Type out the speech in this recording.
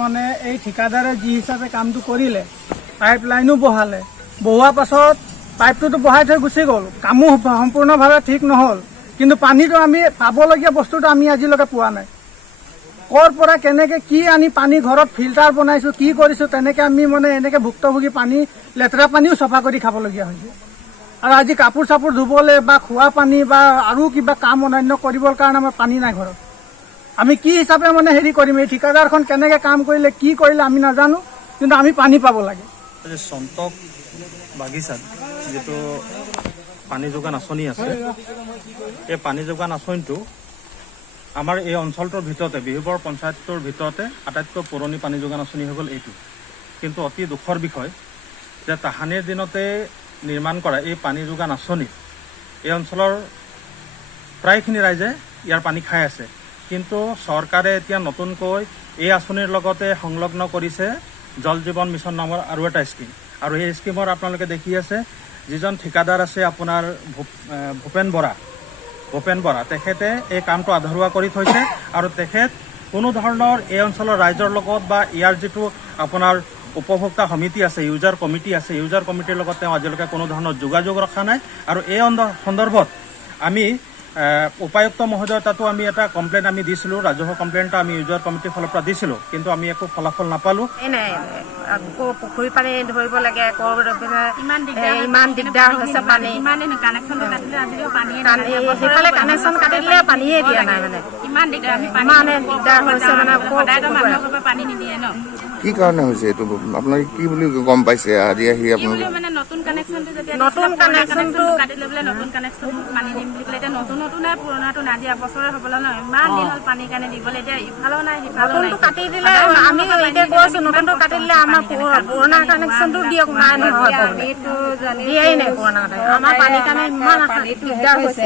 মানে এই ঠিকাদাৰে যি হিচাপে কামটো কৰিলে, পাইপ লাইনো বহালে, বহোৱাৰ পাছত পাইপটোতো বহাই থৈ গুচি গ'ল, কামো সম্পূৰ্ণভাৱে ঠিক নহ'ল। কিন্তু পানীটো আমি পাবলগীয়া বস্তুটো আমি আজিলৈকে পোৱা নাই। ক'ৰ পৰা কেনেকে কি আনি পানী ঘৰত ফিল্টাৰ বনাইছো, কি কৰিছো, তেনেকে আমি মানে এনেকে ভুক্তভোগী পানী, লেতেৰা পানীও চফা কৰি খাবলগীয়া হৈছে। আৰু আজি কাপোৰ চাপোৰ ধুবলৈ বা খোৱা পানী বা আৰু কিবা কাম অন্যান্য কৰিবৰ কাৰণে আমাৰ পানী নাই ঘৰত। আমি কি হিচাপে মানে হেৰি কৰিম, এই ঠিকাদাৰখন কেনেকে কাম কৰিলে, কি কৰিলে আমি নাজানো, কিন্তু আমি পানী পাব লাগে। সন্তক বাগিচাত যিটো পানী যোগান আঁচনি আছে, এই পানী যোগান আঁচনিটো আমাৰ এই অঞ্চলটোৰ ভিতৰতে, বিহুবৰ পঞ্চায়তটোৰ ভিতৰতে আটাইতকৈ পুৰণি পানী যোগান আঁচনি হৈ গ'ল এইটো। কিন্তু অতি দুখৰ বিষয় যে তাহানিৰ দিনতে নিৰ্মাণ কৰা এই পানী যোগান আঁচনি এই অঞ্চলৰ প্ৰায়খিনি ৰাইজে ইয়াৰ পানী খাই আছে। কিন্তু চৰকাৰে এতিয়া নতুনকৈ এই আঁচনিৰ লগতে সংলগ্ন কৰিছে জল জীৱন মিছন নামৰ আৰু এটা স্কিম। আৰু এই স্কিমৰ আপোনালোকে দেখি আছে, যিজন ঠিকাদাৰ আছে আপোনাৰ ভূপেন বৰা, তেখেতে এই কামটো আধৰুৱা কৰি থৈছে। আৰু তেখেত কোনো ধৰণৰ এই অঞ্চলৰ ৰাইজৰ লগত বা ইয়াৰ যিটো আপোনাৰ উপভোক্তা সমিতি আছে, ইউজাৰ কমিটি আছে, ইউজাৰ কমিটিৰ লগত তেওঁ আজিলৈকে কোনো ধৰণৰ যোগাযোগ ৰখা নাই। আৰু এই সন্দৰ্ভত আমি উপায়ুক্ত মহোদয়ৰ তাতো আমি এটা কমপ্লেইন আমি দিছিলোঁ, ৰাজহুৱা কমপ্লেইনটা আমি ইউজাৰ কমিটিৰ ফালৰ পৰা দিছিলোঁ, কিন্তু আমি একো ফলাফল নাপালোঁ। আকৌ পুখুৰী পানী ধৰিব লাগে, আকৌ ইমান দিগদাৰ হৈছে পানী, সেইফালে কানেকশ্যন কাটি দিলে পানীয়ে দিয়া নাই, মানে ইমান দিগদাৰ হৈছে, মানে পানী নিদিয়ে ন। কি কাৰণে হৈছে এইটো, আপোনালোকে কি বুলি গম পাইছে আজি আহি আপোনালোকে? মানে নতুন কানেকশ্যনটো কাটি লৈ পেলাই নতুন কানেকশ্যন পানী দিম বুলি পেলাই, এতিয়া নতুনে পুৰণাটো নাদিয়া, বছৰে হ'বলৈ নহয়, ইমান দিন হ'ল পানীৰ কাৰণে দিবলৈ, এতিয়া ইফালেও নাই সিফালেও নাই। কাটি দিলে আমি এতিয়া কৈছো, নতুনটো কাটি দিলে আমাৰ পুৰণা কানেকশ্যনটো দিয়ক, নাই নহয় দিয়াই নাই পুৰণা, আমাৰ পানীৰ কাৰণে ইমান দিগদাৰ হৈছে।